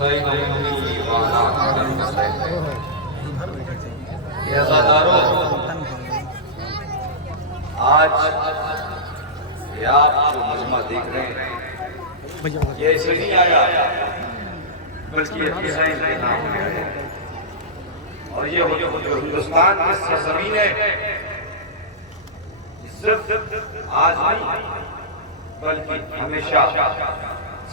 حسین امی والا کرم حسین عزاداروں، آج یہ آپ جو مجمع دیکھ رہے ہیں یہ ایسے نہیں آیا بلکہ یہ حسین کے نام پہ آیا، اور یہ جو ہندوستان کی سرزمین ہے صرف آج نہیں بلکہ ہمیشہ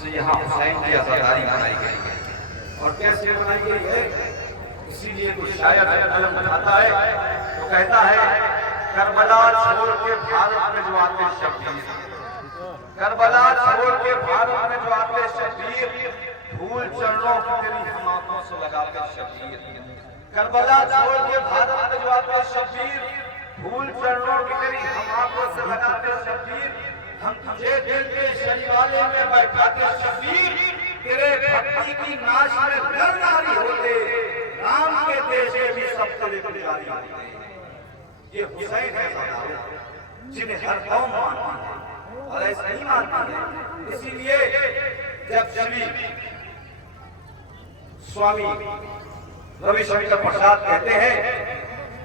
سے یہاں حسین کی عزاداری منائی گئی ہے۔ اور کیسے منائی گئی ہے؟ اسی لیے کوئی شاعر قلم اٹھاتا ہے تو کہتا ہے کربلا چھوڑ کے بھارت میں جو آتے شبیر، کربلا چھوڑ کے بھارت میں جو آتے شبیر، پھول چڑھوں کی تیری ہم آنکھوں سے لگاتے شبیر، کربلا چھوڑ کے بھارت میں جو آتے شبیر، پھول چڑھوں کی تیری ہم آنکھوں سے لگاتے شبیر، ہم تجھے دل کے شریوالے میں بیٹھاتے شبیر، تیرے بھکتی کی ناش میں لڑناری ہوتے، رام کے دیشے بھی سب تلے پجاری ہوتے۔ یہ حسین ہے سرداروں جنہیں ہر قوم مانتی ہے اور ایسا نہیں مانتی ہے۔ اسی لیے جب شری سوامی روی شنکر پرساد کہتے ہیں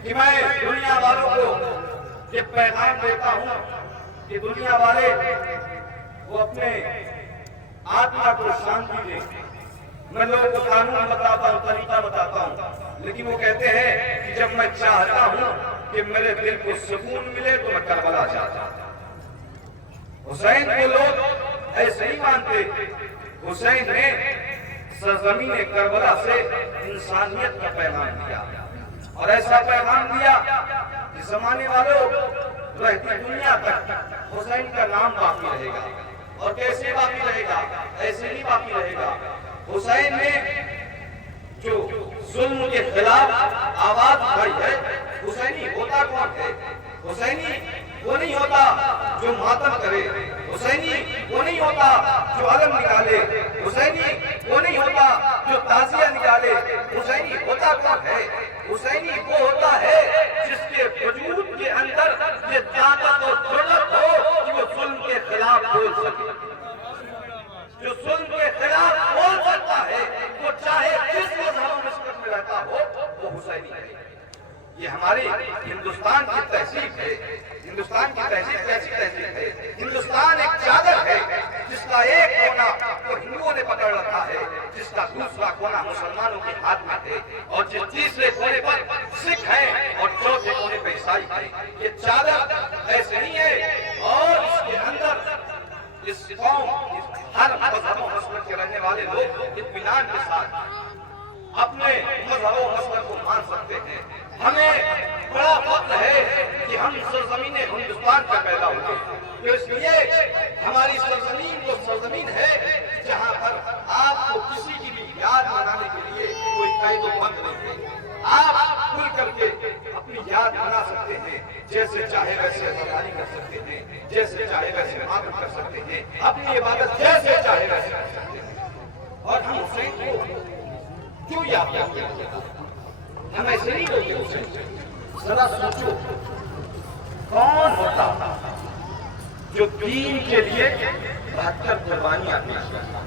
کہ میں دنیا والوں کو یہ پیغام دیتا ہوں کہ دنیا والے وہ اپنے آتما کو شانتی دیں، میں لوگوں کو قانون بتاتا ہوں، طریقہ بتاتا ہوں، لیکن وہ کہتے ہیں کہ جب میں چاہتا ہوں کہ میرے دل کو سکون ملے تو میں کربلا جاتا ہوں۔ حسین کو لوگ ایسے ہی مانتے، حسین نے سرزمین کربلا سے انسانیت کا پیغام دیا، اور ایسا پیغام دیا کہ زمانے والوں رہتی دنیا تک حسین کا نام باقی رہے گا۔ اور کیسے باقی رہے گا؟ ایسے نہیں باقی رہے گا۔ حسین نے جو ظلم کے خلاف آواز اٹھائی ہے، حسینی ہوتا کون ہے؟ حسینی وہ نہیں ہوتا جو ماتم کرے، حسینی وہ نہیں ہوتا جو علم نکالے، حسینی وہ نہیں ہوتا جو تعزیہ نکالے، حسینی ہوتا کون ہے؟ حسینی وہ ہوتا ہے جس کے وجود کے اندر یہ طاقت اور جرأت ہو کہ وہ ظلم کے خلاف بول سکے، جو ظلم کے خلاف بول سکتا ہے، وہ چاہے جس مذہب و مسلک میں رہتا ہو، وہ حسینی ہے۔ یہ ہماری ہندوستان کی تہذیب ہے۔ ہندوستان کی تہذیب کیسی تہذیب ہے؟ ہندوستان ایک چادر ہے جس کا ایک کونا وہ ہندوؤں نے پکڑ رکھا ہے، جس کا دوسرا کونا مسلمانوں کے ہاتھ میں ہے، اور جس تیسرے کونے پر سکھ ہیں اور چوتھے کونے پہ عیسائی ہیں۔ یہ چادر ایسے نہیں ہے، اور اس کے اندر اس قوم ہر مذہب و مسلک کے رہنے والے لوگ اطمینان کے ساتھ اپنے مذہب و مسلک کو مان سکتے ہیں۔ ہمیں بڑا فخر ہے کہ ہم سرزمین ہندوستان کا پیدا ہوئے، تو اس لیے ہماری سرزمین وہ سرزمین ہے جہاں پر آپ کو کسی کی بھی یاد منانے کے لیے کوئی قید و بند نہیں ہے۔ آپ کھل کر کے اپنی یاد منا سکتے ہیں، جیسے چاہے ویسے عزاداری کر سکتے ہیں، جیسے چاہے ویسے ماتم کر سکتے ہیں، اپنی عبادت جیسے چاہے ویسے کر سکتے ہیں۔ اور ہم حسین کو کیوں یاد کرتے ہیں؟ ہم ایسے نہیں ہوتے حسین، ذرا سوچو کون ہوتا جو دین کے لیے 72 قربانیاں پیش کرتا؟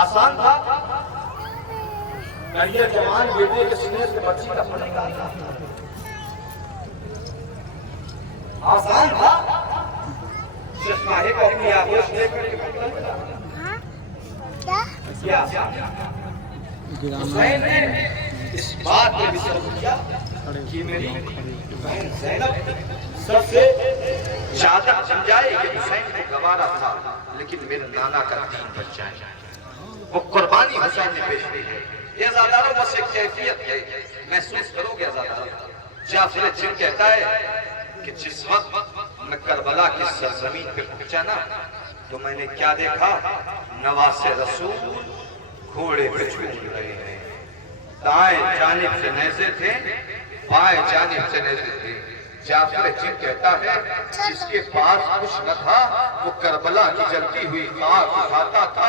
آسان تھا؟ کہیے جوان بیٹے کے سینے سے بچی کا پڑے گا؟ آسان تھا؟ ششماہی کو اپنی آغوش لے کر کیا؟ حسین نے اس بات میں بھی سمجھ کیا کہ میری بہن زینب سب سے زیادہ سمجھائے کہ حسین کو گوارا تھا لیکن میرے نانا کا دین بچ جائے، وہ قربانی حسین نے پیش کی ہے۔ یہ عزاداروں بس ایک کیفیت ہے، محسوس کرو گے عزاداروں۔ جعفر چن کہتا ہے کہ جس وقت میں کربلا کی سرزمین پہ پہنچا نا تو میں نے کیا دیکھا؟ نواز رسول گھوڑے پہ جھول رہے ہیں، دائیں جانب سے نیزے تھے، بائیں جانب سے نیزے تھے۔ جعفر چن کہتا ہے جس کے پاس کچھ نہ تھا وہ کربلا کی جلتی ہوئی خاک اٹھاتا تھا،